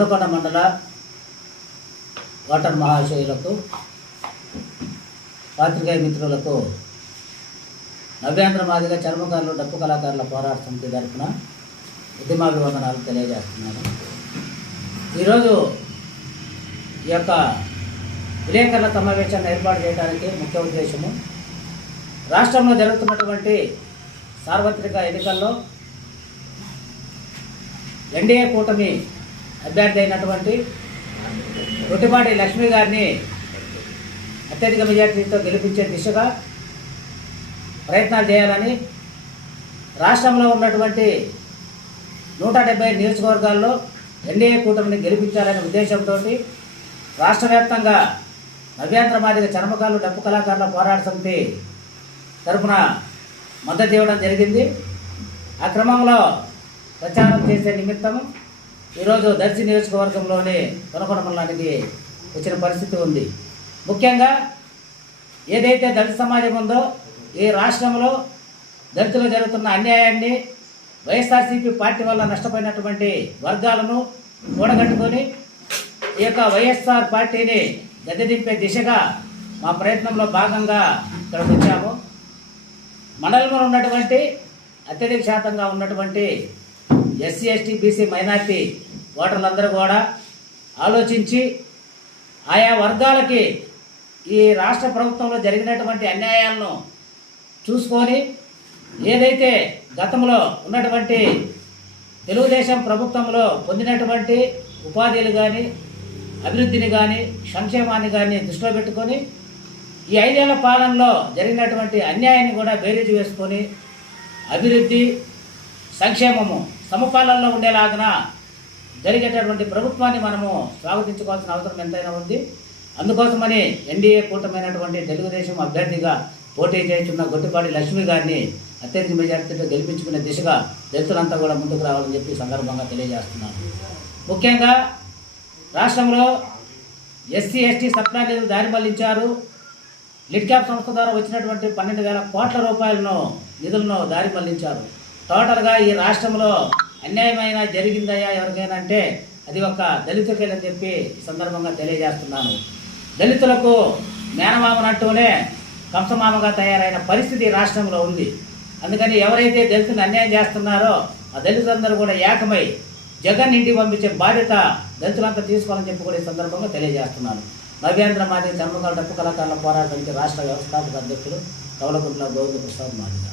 దొనకొండ మండల ఓటర్ మహాశయులకు, పాత్రికేయ మిత్రులకు నవ్యాంధ్ర మాదిగ చర్మకారులు డప్పు కళాకారుల పోరాట సమితి తరఫున ఉద్యమాభివందనాలు తెలియజేస్తున్నాను. ఈరోజు ఈ యొక్క విలేకరుల సమావేశాన్ని ఏర్పాటు చేయడానికి ముఖ్య ఉద్దేశము, రాష్ట్రంలో జరుగుతున్నటువంటి సార్వత్రిక ఎన్నికల్లో ఎన్డీఏ కూటమి అభ్యర్థి అయినటువంటి రొట్టిపాటి లక్ష్మి గారిని అత్యధిక మెజార్టీతో గెలిపించే దిశగా ప్రయత్నాలు చేయాలని, రాష్ట్రంలో ఉన్నటువంటి 170 నియోజకవర్గాల్లో ఎన్డీఏ కూటమిని గెలిపించాలనే ఉద్దేశంతో రాష్ట్ర వ్యాప్తంగా నవ్యాంధ్ర మాదిగ చర్మకారులు డప్పు కళాకారుల పోరాట సమితి తరఫున మద్దతు ఇవ్వడం జరిగింది. ఆ క్రమంలో ప్రచారం చేసే నిమిత్తం ఈరోజు దర్శి నియోజకవర్గంలోని దొనకొండ మండలానికి వచ్చిన పరిస్థితి ఉంది. ముఖ్యంగా ఏదైతే దళిత సమాజం ఉందో, ఈ రాష్ట్రంలో దళితులు జరుగుతున్న అన్యాయాన్ని, వైఎస్ఆర్సీపీ పార్టీ వల్ల నష్టపోయినటువంటి వర్గాలను కూడగట్టుకొని ఈ యొక్క వైఎస్ఆర్ పార్టీని గద్దెదింపే దిశగా మా ప్రయత్నంలో భాగంగా ఇక్కడికి వచ్చాము. మండలంలో ఉన్నటువంటి అత్యధిక శాతంగా ఉన్నటువంటి ఎస్సీ, ఎస్టీ, బీసీ, మైనార్టీ ఓటర్లందరూ కూడా ఆలోచించి ఆయా వర్గాలకి ఈ రాష్ట్ర ప్రభుత్వంలో జరిగినటువంటి అన్యాయాలను చూసుకొని, ఏదైతే గతంలో ఉన్నటువంటి తెలుగుదేశం ప్రభుత్వంలో పొందినటువంటి ఉపాధిలు కానీ, అభివృద్ధిని కానీ, సంక్షేమాన్ని కానీ దృష్టిలో పెట్టుకొని ఈ 5 ఏళ్ల పాలనలో జరిగినటువంటి అన్యాయాన్ని కూడా బేరీజు వేసుకొని అభివృద్ధి, సంక్షేమము సమపాలనలో ఉండేలాగా జరిగేటటువంటి ప్రభుత్వాన్ని మనము స్వాగతించుకోవాల్సిన అవసరం ఎంతైనా ఉంది. అందుకోసమని ఎన్డీఏ కూటమైనటువంటి తెలుగుదేశం అభ్యర్థిగా పోటీ చేస్తున్న గొట్టిపాటి లక్ష్మి గారిని అత్యధిక మెజార్టీతో గెలిపించుకునే దిశగా దళితులంతా కూడా ముందుకు రావాలని చెప్పి సందర్భంగా తెలియజేస్తున్నాను. ముఖ్యంగా రాష్ట్రంలో ఎస్సీ, ఎస్టీ సప్లా నిధులు దారి మళ్లించారు. లిడ్ క్యాప్ సంస్థ ద్వారా వచ్చినటువంటి 12,000 కోట్ల రూపాయలను నిధులను దారి మళ్లించారు. టోటల్గా ఈ రాష్ట్రంలో అన్యాయమైన జరిగిందయ్యా ఎవరికైనా అంటే అది ఒక దళితులకేనని చెప్పి ఈ సందర్భంగా తెలియజేస్తున్నాను. దళితులకు మేనమామనంటూనే కంసమామగా తయారైన పరిస్థితి రాష్ట్రంలో ఉంది. అందుకని ఎవరైతే దళితులను అన్యాయం చేస్తున్నారో ఆ దళితులందరూ కూడా ఏకమై జగన్ ఇంటికి పంపించే బాధ్యత దళితులంతా తీసుకోవాలని చెప్పి కూడా ఈ సందర్భంగా తెలియజేస్తున్నాను. నవ్యాంధ్ర మాదిగ చర్మకారుల డప్పు కళాకారుల పోరాట సమితి రాష్ట్ర వ్యవస్థాపక అధ్యక్షులు కవలకుంట్ల గోవింద ప్రసాద్ మాదిగ.